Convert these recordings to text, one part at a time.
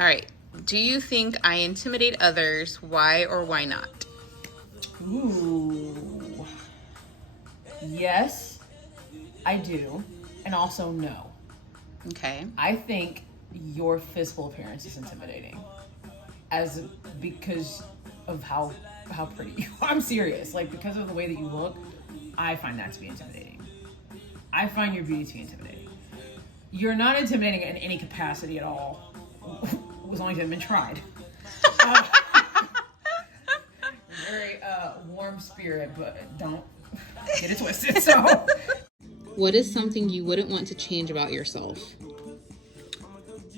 All right. Do you think I intimidate others? Why or why not? Ooh. Yes, I do. And also no. Okay. I think your physical appearance is intimidating. Because of how pretty you are. I'm serious. Like, because of the way that you look, I find that to be intimidating. I find your beauty to be intimidating. You're not intimidating in any capacity at all, as long as you haven't been tried. Very warm spirit, but don't get it twisted. So, what is something you wouldn't want to change about yourself?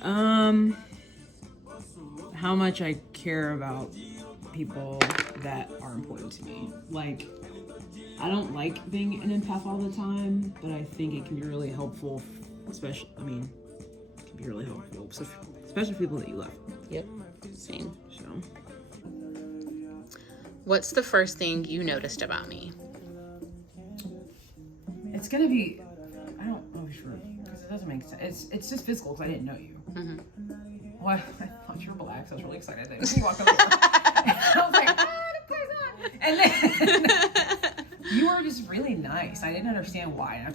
How much I care about people that are important to me. Like, I don't like being an empath all the time, but I think it can be really helpful. It can be really helpful, especially people that you love. Yep. Same. So, what's the first thing you noticed about me? it's gonna be, I don't know for sure, because it doesn't make sense. It's just physical, because I didn't know you. Mm-hmm. Well, I thought you were black, so I was really excited that you walked over here. I was like, the poison! And then you were just really nice. I didn't understand why. And I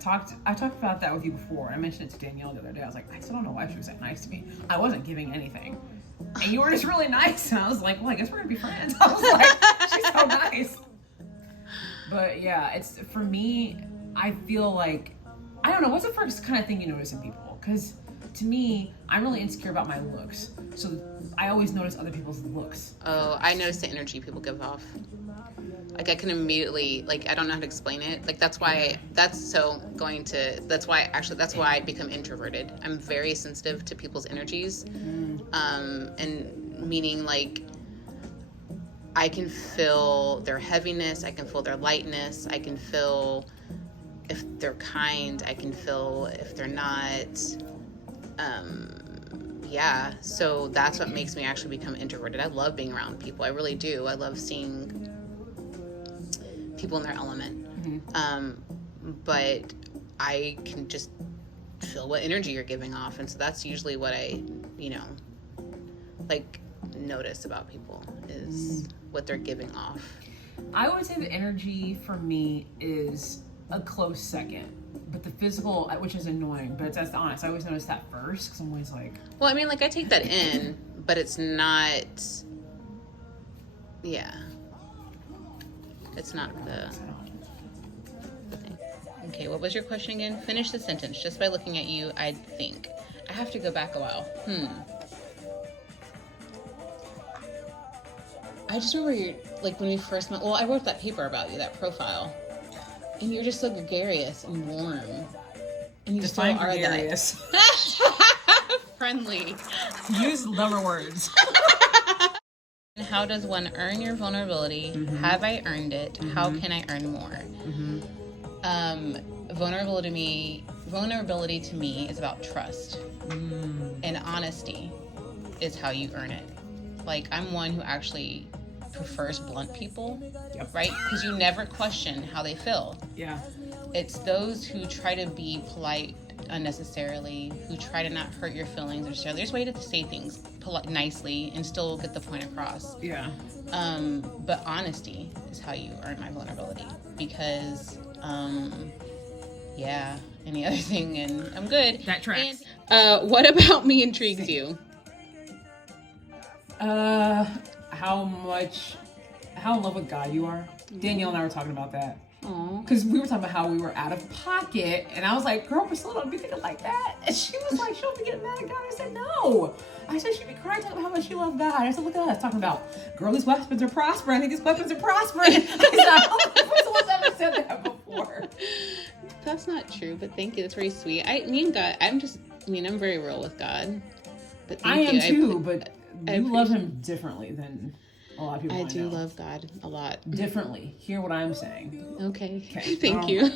talked about that with you before. I mentioned it to Danielle the other day. I was like, I still don't know why she was that nice to me. I wasn't giving anything. And you were just really nice. And I was like, well, I guess we're gonna be friends. I was like, she's so nice. But yeah, it's, for me, I feel like, I don't know, what's the first kind of thing you notice in people? Because to me, I'm really insecure about my looks. So I always notice other people's looks. Oh, I notice the energy people give off. Like, I can immediately, like, I don't know how to explain it. Like, that's why I become introverted. I'm very sensitive to people's energies. And meaning, like, I can feel their heaviness. I can feel their lightness. I can feel if they're kind. I can feel if they're not. Yeah, so that's what makes me actually become introverted. I love being around people. I really do. I love seeing people in their element. Mm-hmm. But I can just feel what energy you're giving off. And so that's usually what I, like, notice about people is what they're giving off. I would say the energy for me is a close second. But the physical, which is annoying, but that's honest. I always notice that first because I'm always like... Well, I mean, like, I take that in, but it's not... Yeah. It's not the thing. Okay, what was your question again? Finish the sentence. Just by looking at you, I'd think. I have to go back a while. I just remember like, when we first met... Well, I wrote that paper about you, that profile. And you're just so gregarious and warm. And you Define still are gregarious. That. Friendly. Use lover words. How does one earn your vulnerability? Mm-hmm. Have I earned it? Mm-hmm. How can I earn more? Mm-hmm. Vulnerability to me is about trust. And honesty is how you earn it. Like, I'm one who actually prefers blunt people, yep. Right? Because you never question how they feel. Yeah. It's those who try to be polite unnecessarily, who try to not hurt your feelings necessarily. There's a way to say things nicely and still get the point across. Yeah. But honesty is how you earn my vulnerability. Because, yeah, any other thing, and I'm good. That tracks. And, what about me intrigues you? How in love with God you are. Danielle and I were talking about that. Because we were talking about how we were out of pocket, and I was like, girl, Priscilla, don't be thinking like that. And she was like, she'll be getting mad at God. I said, no. I said, she'd be crying talking about how much she loved God. I said, look at us talking about, girl, these weapons are prospering. I think these weapons are prospering. I said, I don't think Priscilla's ever said that before. That's not true, but thank you. That's very sweet. Me and God, I'm very real with God. But I am too, but you love him differently than a lot of people. I do love God a lot. Differently. Hear what I'm saying. Okay. Thank you.